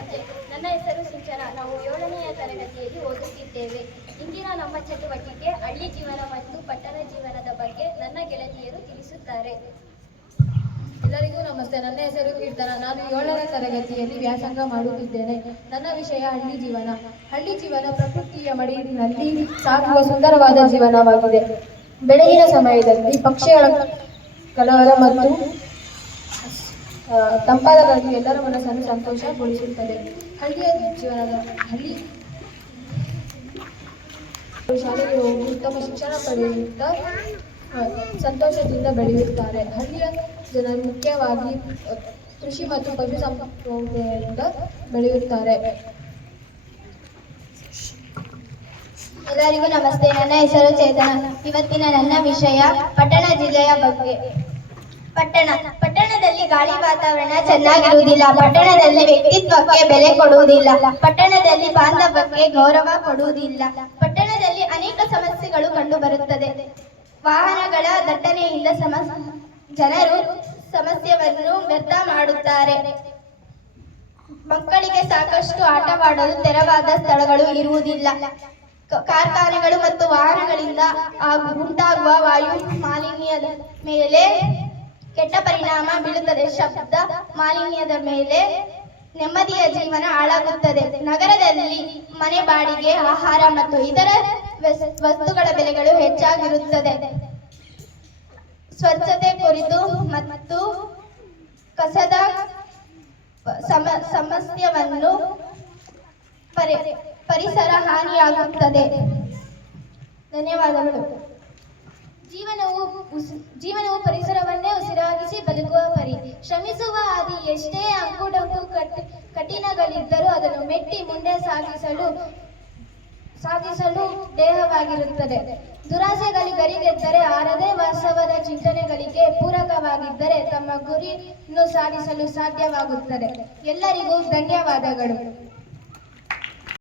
ಸಂಜೆ. ನನ್ನ ಹೆಸರು ಸಿಂಚನ. ನಾವು 7ನೆಯ ತರಗತಿಯಲ್ಲಿ ಓದುತ್ತಿದ್ದೇವೆ. ಇಂದಿನ ನಮ್ಮ ಚಟುವಟಿಕೆ ಹಳ್ಳಿ ಜೀವನ ಮತ್ತು ಪಟ್ಟಣ ಜೀವನದ ಬಗ್ಗೆ ನನ್ನ ಗೆಳತಿಯರು ತಿಳಿಸುತ್ತಾರೆ. ಎಲ್ಲರಿಗೂ ನಮಸ್ತೆ. ನನ್ನ ಹೆಸರು ಕೀರ್ತನ. ನಾನು 7ನೇ ತರಗತಿಯಲ್ಲಿ ವ್ಯಾಸಂಗ ಮಾಡುತ್ತಿದ್ದೇನೆ. ನನ್ನ ವಿಷಯ ಹಳ್ಳಿ ಜೀವನ. ಹಳ್ಳಿ ಜೀವನ ಪ್ರಕೃತಿಯ ಮಡಿಲಿನಲ್ಲಿ ಸಾಗುವ ಸುಂದರವಾದ ಜೀವನವಾಗಿದೆ. ಬೆಳಗಿನ ಸಮಯದಲ್ಲಿ ಪಕ್ಷಿಗಳ ಕಲರವ ಮತ್ತು ತಂಪಾದ ಗಾಳಿಯು ಎಲ್ಲರ ಮನಸ್ಸನ್ನು ಸಂತೋಷಗೊಳಿಸುತ್ತದೆ. ಹಳ್ಳಿ ಶಾಲೆಗೆ ಹೋಗಿ ಉತ್ತಮ ಶಿಕ್ಷಣ ಪಡೆಯುತ್ತಾ ಸಂತೋಷದಿಂದ ಬೆಳೆಯುತ್ತಾರೆ. ಹಳ್ಳಿಯ ಜನರು ಮುಖ್ಯವಾಗಿ ಕೃಷಿ ಮತ್ತು ಪಶುಸಂಗೋಪನೆಯಿಂದ ಬೆಳೆಯುತ್ತಾರೆ. ಎಲ್ಲರಿಗೂ ನಮಸ್ತೆ. ನನ್ನ ಹೆಸರು ಚೇತನ. ಇವತ್ತಿನ ನನ್ನ ವಿಷಯ ಪಟ್ಟಣ ಜಿಲ್ಲೆಯ ಬಗ್ಗೆ. ಪಟ್ಟಣದಲ್ಲಿ ಗಾಳಿ ವಾತಾವರಣ ಚೆನ್ನಾಗಿರುವುದಿಲ್ಲ. ಪಟ್ಟಣದಲ್ಲಿ ವ್ಯಕ್ತಿತ್ವಕ್ಕೆ ಬೆಲೆ ಕೊಡುವುದಿಲ್ಲ. ಪಟ್ಟಣದಲ್ಲಿ ಬಾಂಧವ್ಯಕ್ಕೆ ಗೌರವ ಕೊಡುವುದಿಲ್ಲ. ಪಟ್ಟಣದಲ್ಲಿ ಅನೇಕ ಸಮಸ್ಯೆಗಳು ಕಂಡುಬರುತ್ತದೆ. ವಾಹನಗಳ ದಟ್ಟಣೆಯಿಂದ ಜನರು ಸಮಸ್ಯೆಯನ್ನು ವ್ಯರ್ಥ ಮಾಡುತ್ತಾರೆ. ಮಕ್ಕಳಿಗೆ ಸಾಕಷ್ಟು ಆಟವಾಡಲು ತೆರವಾದ ಸ್ಥಳಗಳು ಇರುವುದಿಲ್ಲ. ಕಾರ್ಖಾನೆಗಳು ಮತ್ತು ವಾಹನಗಳಿಂದ ಉಂಟಾಗುವ ವಾಯು ಮಾಲಿನ್ಯದ ಮೇಲೆ ಕೆಟ್ಟ ಪರಿಣಾಮ ಬೀಳುತ್ತದೆ. ಶಬ್ದ ಮಾಲಿನ್ಯದ ಮೇಲೆ ನೆಮ್ಮದಿಯ ಜೀವನ ಹಾಳಾಗುತ್ತದೆ. ನಗರದಲ್ಲಿ ಮನೆ ಬಾಡಿಗೆ, ಆಹಾರ ಮತ್ತು ಇತರ ವಸ್ತುಗಳ ಬೆಲೆಗಳು ಹೆಚ್ಚಾಗಿರುತ್ತದೆ. ಸ್ವಚ್ಛತೆ ಕುರಿತು ಮತ್ತು ಕಸದ ಸಮಸ್ಯೆಯನ್ನು ಪರಿಸರ ಹಾನಿಯಾಗುತ್ತದೆ. ಧನ್ಯವಾದಗಳು. ಜೀವನವು ಪರಿಸರವನ್ನೇ ಉಸಿರಾಗಿಸಿ ಬದುಕುವ ಪರಿ. ಶ್ರಮಿಸುವ ಹಾದಿ ಎಷ್ಟೇ ಅಂಕುಡೊಂಕು ಕಠಿಣಗಳಿದ್ದರೂ ಅದನ್ನು ಮೆಟ್ಟಿ ಮುಂದೆ ಸಾಗಿಸಲು ದೇಹವಾಗಿರುತ್ತದೆ. ದುರಾಸೆಗಳು ಗರಿಗೆದ್ದರೆ ಆರದೆ, ವಾಸ್ತವದ ಚಿಂತನೆಗಳಿಗೆ ಪೂರಕವಾಗಿದ್ದರೆ ತಮ್ಮ ಗುರಿಯನ್ನು ಸಾಧಿಸಲು ಸಾಧ್ಯವಾಗುತ್ತದೆ. ಎಲ್ಲರಿಗೂ ಧನ್ಯವಾದಗಳು.